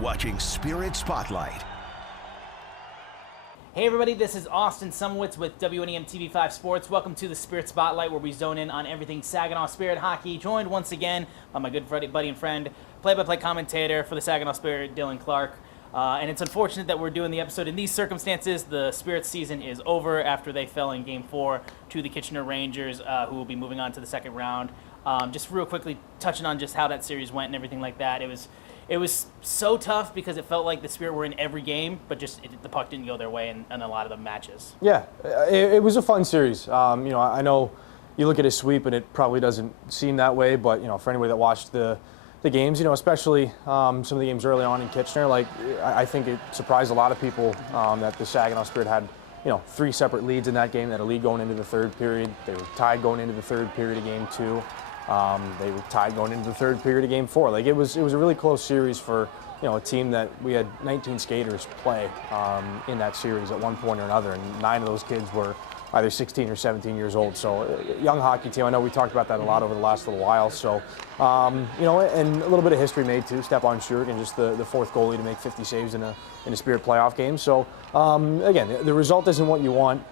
watching Spirit Spotlight. Hey everybody, this is Austin Sumowitz with WNEM TV5 Sports. Welcome to the Spirit Spotlight, where we zone in on everything Saginaw Spirit hockey. Joined once again by my good buddy and friend, play-by-play commentator for the Saginaw Spirit, Dylan Clark. And it's unfortunate that we're doing the episode in these circumstances. The Spirit season is over after they fell in Game 4 to the Kitchener Rangers, who will be moving on to the second round. Just real quickly touching on just how that series went and everything like that. It was so tough because it felt like the Spirit were in every game, but just the puck didn't go their way in a lot of the matches. Yeah, it was a fun series. I know you look at a sweep and it probably doesn't seem that way, but for anybody that watched the games, especially some of the games early on in Kitchener, I think it surprised a lot of people that the Saginaw Spirit had 3 separate leads in that game. They had a lead going into the third period. They were tied going into the third period of Game 2. They were tied going into the third period of Game 4. It was a really close series for a team that we had 19 skaters play in that series at one point or another, and 9 of those kids were either 16 or 17 years old. So young hockey team. I know we talked about that a lot over the last little while. So and a little bit of history made too. Stepan Shurik, just the fourth goalie to make 50 saves in a Spirit playoff game. So again, the result isn't what you want.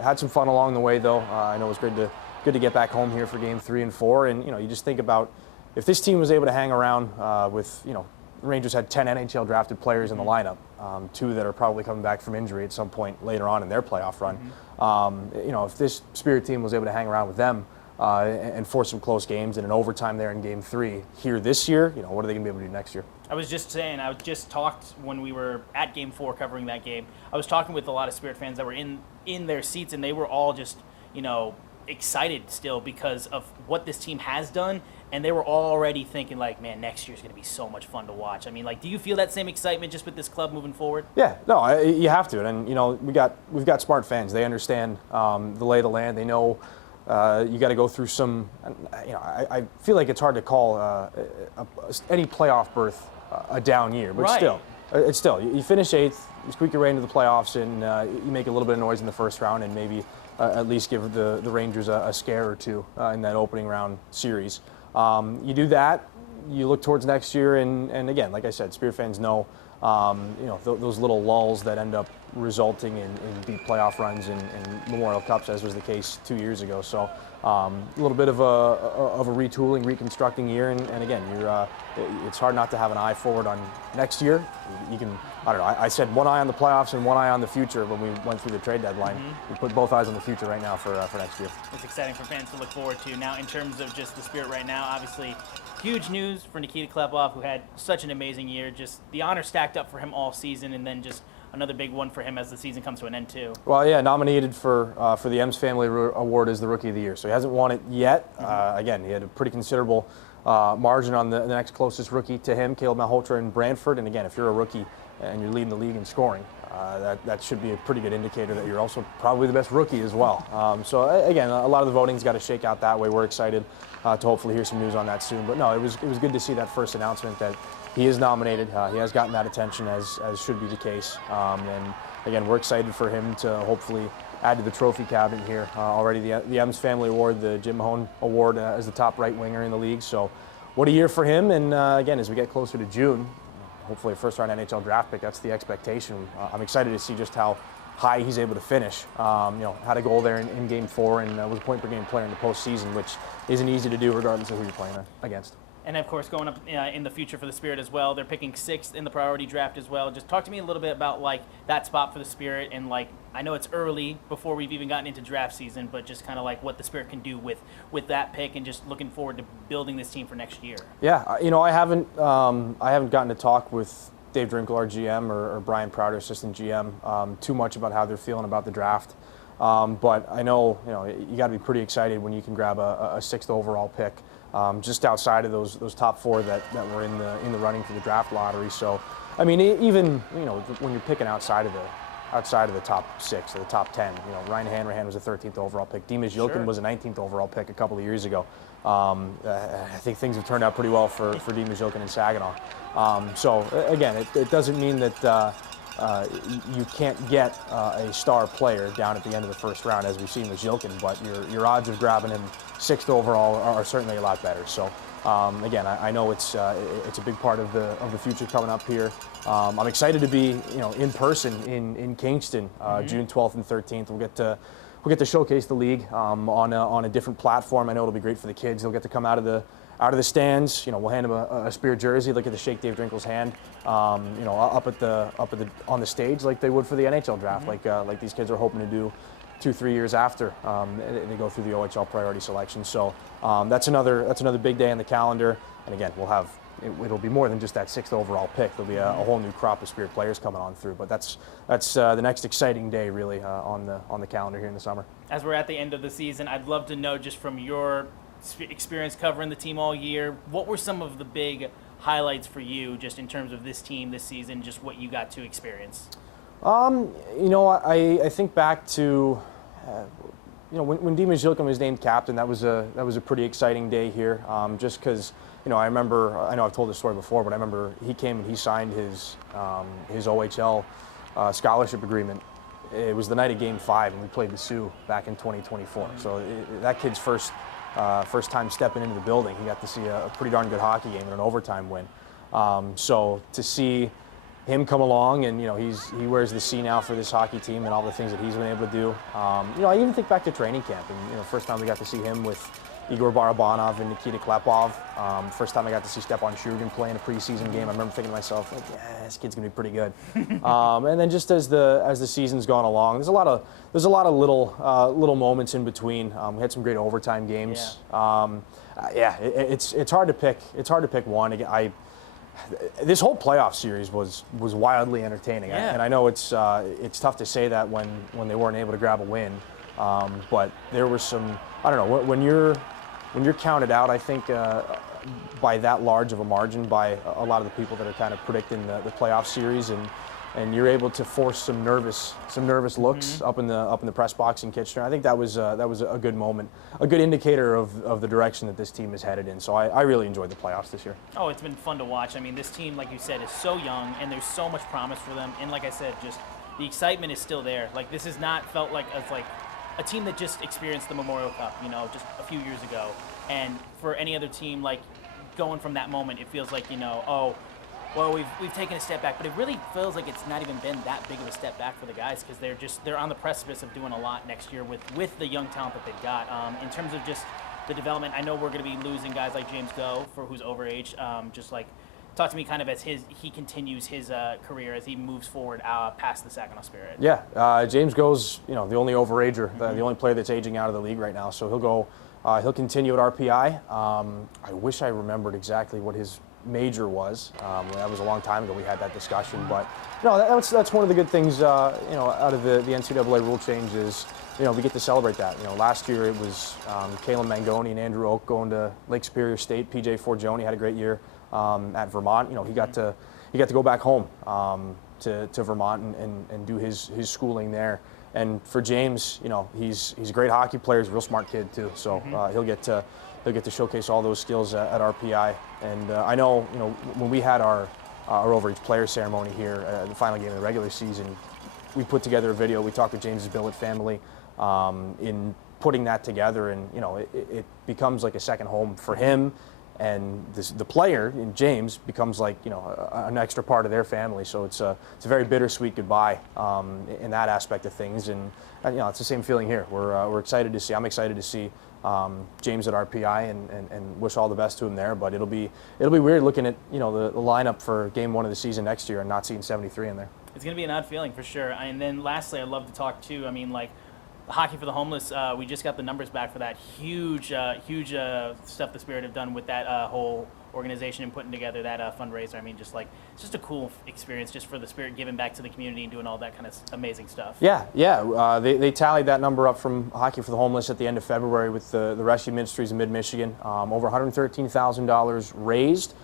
Had some fun along the way though. I know it was good to get back home here for Game 3 and 4. And you just think about if this team was able to hang around with the Rangers had 10 NHL drafted players in the lineup, 2 that are probably coming back from injury at some point later on in their playoff run. If this Spirit team was able to hang around with them and force some close games and an overtime there in Game 3 here this year, what are they going to be able to do next year? I was just saying, I just talked when we were at Game 4 covering that game. I was talking with a lot of Spirit fans that were in their seats, and they were all just, excited still because of what this team has done, and they were already thinking man, next year's going to be so much fun to watch. I mean, do you feel that same excitement just with this club moving forward? Yeah, no, you have to, and we've got smart fans. They understand the lay of the land. They know you got to go through some. I feel like it's hard to call any playoff berth a down year, but right. Still, you finish 8th, you squeak your way into the playoffs, and you make a little bit of noise in the first round, and maybe at least give the Rangers a scare or two in that opening round series. You do that, you look towards next year, and again, like I said, Spirit fans know those little lulls that end up resulting in deep playoff runs and Memorial Cups, as was the case 2 years ago. So a little bit of a retooling, reconstructing year, and again, it's hard not to have an eye forward on next year. You can, I don't know, I said one eye on the playoffs and one eye on the future when we went through the trade deadline. We put both eyes on the future right now for next year. It's exciting for fans to look forward to. Now, in terms of just the Spirit right now, obviously, huge news for Nikita Klepov, who had such an amazing year. Just the honor stacked up for him all season, and then just another big one for him as the season comes to an end too. Well, yeah, nominated for the Ems Family Award as the Rookie of the Year. So he hasn't won it yet. Again, he had a pretty considerable margin on the next closest rookie to him, Caleb Malhotra in Brantford. And again, if you're a rookie and you're leading the league in scoring, that should be a pretty good indicator that you're also probably the best rookie as well. So again, a lot of the voting's got to shake out that way. We're excited to hopefully hear some news on that soon. But no, it was good to see that first announcement that he is nominated. He has gotten that attention, as should be the case. And again, we're excited for him to hopefully add to the trophy cabinet here. Already the Ems Family Award, the Jim Mahone Award as the top right winger in the league. So what a year for him. And again, as we get closer to June, hopefully a first-round NHL draft pick, that's the expectation. I'm excited to see just how high he's able to finish. Had a goal there in Game 4 and was a point-per-game player in the postseason, which isn't easy to do regardless of who you're playing against. And of course, going up in the future for the Spirit as well, they're picking 6th in the priority draft as well. Just talk to me a little bit about that spot for the Spirit, and I know it's early before we've even gotten into draft season, but just kind of what the Spirit can do with that pick, and just looking forward to building this team for next year. Yeah, I haven't gotten to talk with Dave Drinkle, our GM, or Brian Proud, our assistant GM, too much about how they're feeling about the draft. But I know you got to be pretty excited when you can grab a 6th overall pick. Just outside of those top 4 that were in the running for the draft lottery. So, I mean, even when you're picking outside of the top 6 or the top 10, Ryan Hanrahan was a 13th overall pick. Dimas Jilkin was a 19th overall pick a couple of years ago. I think things have turned out pretty well for Dimas Jilkin and Saginaw. So again, it doesn't mean that you can't get a star player down at the end of the first round, as we've seen with Jilkin, but your odds of grabbing him 6th overall are certainly a lot better. So Again, I know it's a big part of the future coming up here. I'm excited to be in person in Kingston, June 12th and 13th. We'll get to showcase the league on a different platform. I know it'll be great for the kids. They'll get to come out of the stands. We'll hand them a Spirit jersey. They'll get to shake Dave Drinkle's hand. On the stage like they would for the NHL draft, like these kids are hoping to do 2-3 years after they go through the OHL priority selection. So that's another big day on the calendar. And again, it'll be more than just that 6th overall pick. There'll be a whole new crop of Spirit players coming on through. But that's the next exciting day really on the calendar here in the summer. As we're at the end of the season, I'd love to know, just from your experience covering the team all year, what were some of the big highlights for you just in terms of this team this season, just what you got to experience? I think back to when Dima Zilkin was named captain. That was a pretty exciting day here. Just because I know I've told this story before, but I remember he came and he signed his OHL scholarship agreement. It was the night of Game 5, and we played the Sioux back in 2024. So that kid's first time stepping into the building, he got to see a pretty darn good hockey game and an overtime win. So to see him come along, and he wears the C now for this hockey team and all the things that he's been able to do. I even think back to training camp, and first time we got to see him with Igor Barabanov and Nikita Klepov. First time I got to see Stepan Shurgin play in a preseason game, I remember thinking to myself, yeah, this kid's gonna be pretty good. And then just as the season's gone along, there's a lot of little moments in between. We had some great overtime games. It's hard to pick. It's hard to pick one. Again, this whole playoff series was wildly entertaining, and I know it's tough to say that when they weren't able to grab a win, but there was some. I don't know, when you're counted out, I think by that large of a margin by a lot of the people that are kind of predicting the playoff series, and you're able to force some nervous looks up in the press box in Kitchener. I think that was a good moment, a good indicator of the direction that this team is headed in. So I really enjoyed the playoffs this year. Oh, it's been fun to watch. I mean, this team, like you said, is so young, and there's so much promise for them. And like I said, just the excitement is still there. Like, this has not felt like a team that just experienced the Memorial Cup, just a few years ago. And for any other team, like, going from that moment, it feels like, well, we've taken a step back, but it really feels like it's not even been that big of a step back for the guys, because they're on the precipice of doing a lot next year with the young talent that they've got. In terms of just the development, I know we're going to be losing guys like James Go, who's overage. Talk to me kind of as he continues his career as he moves forward past the Saginaw Spirit. Yeah, James Go's the only overager, the only player that's aging out of the league right now. So he'll go. He'll continue at RPI. I wish I remembered exactly what his major was. That was a long time ago. We had that discussion, but that's one of the good things. Out of the NCAA rule change is we get to celebrate that. Last year it was Kalen Mangoni and Andrew Oak going to Lake Superior State. PJ Forgione had a great year at Vermont. He got to go back home to Vermont and do his schooling there. And for James, he's a great hockey player. He's a real smart kid too. So he'll get to showcase all those skills at RPI. And I know when we had our overage player ceremony here at the final game of the regular season, we put together a video. We talked to James's billet family in putting that together, and it becomes like a second home for him. And the player, in James, becomes like an extra part of their family. So it's a very bittersweet goodbye in that aspect of things. And it's the same feeling here. We're excited to see. I'm excited to see James at RPI and wish all the best to him there. But it'll be weird looking at the lineup for Game 1 of the season next year and not seeing 73 in there. It's going to be an odd feeling for sure. And then lastly, I'd love to talk too. I mean, like, Hockey for the Homeless, we just got the numbers back for that huge stuff the Spirit have done with that whole organization and putting together that fundraiser. I mean, it's just a cool experience just for the Spirit giving back to the community and doing all that kind of amazing stuff. Yeah. They tallied that number up from Hockey for the Homeless at the end of February with the Rescue Ministries of Mid-Michigan. Over $113,000 raised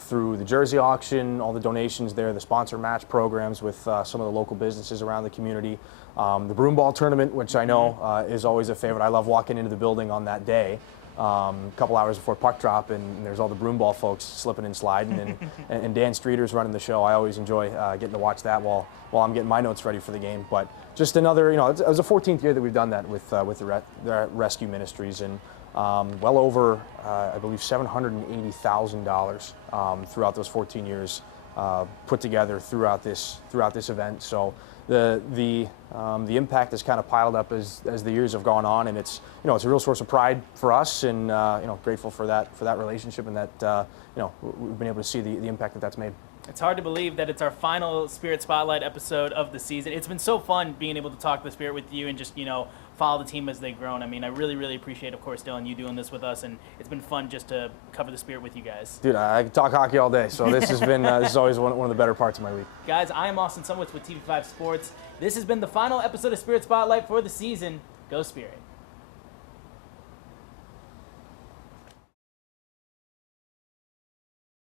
through the jersey auction, all the donations there, the sponsor match programs with some of the local businesses around the community. The broomball tournament, which I know is always a favorite. I love walking into the building on that day, a couple hours before puck drop, and there's all the broomball folks slipping and sliding, and Dan Streeter's running the show. I always enjoy getting to watch that while I'm getting my notes ready for the game. But just another, it was the 14th year that we've done that with the Rescue Ministries, and well over, I believe, $780,000 throughout those 14 years put together throughout this event. So the impact has kind of piled up as the years have gone on, and it's it's a real source of pride for us, and grateful for that relationship, and that we've been able to see the impact that's made. It's hard to believe that it's our final Spirit Spotlight episode of the season. It's been so fun being able to talk the Spirit with you and just, follow the team as they've grown. I mean, I really, really appreciate, of course, Dylan, you doing this with us, and it's been fun just to cover the Spirit with you guys. Dude, I can talk hockey all day, so this has been this is always one of the better parts of my week. Guys, I am Austin Sumwitz with TV5 Sports. This has been the final episode of Spirit Spotlight for the season. Go Spirit.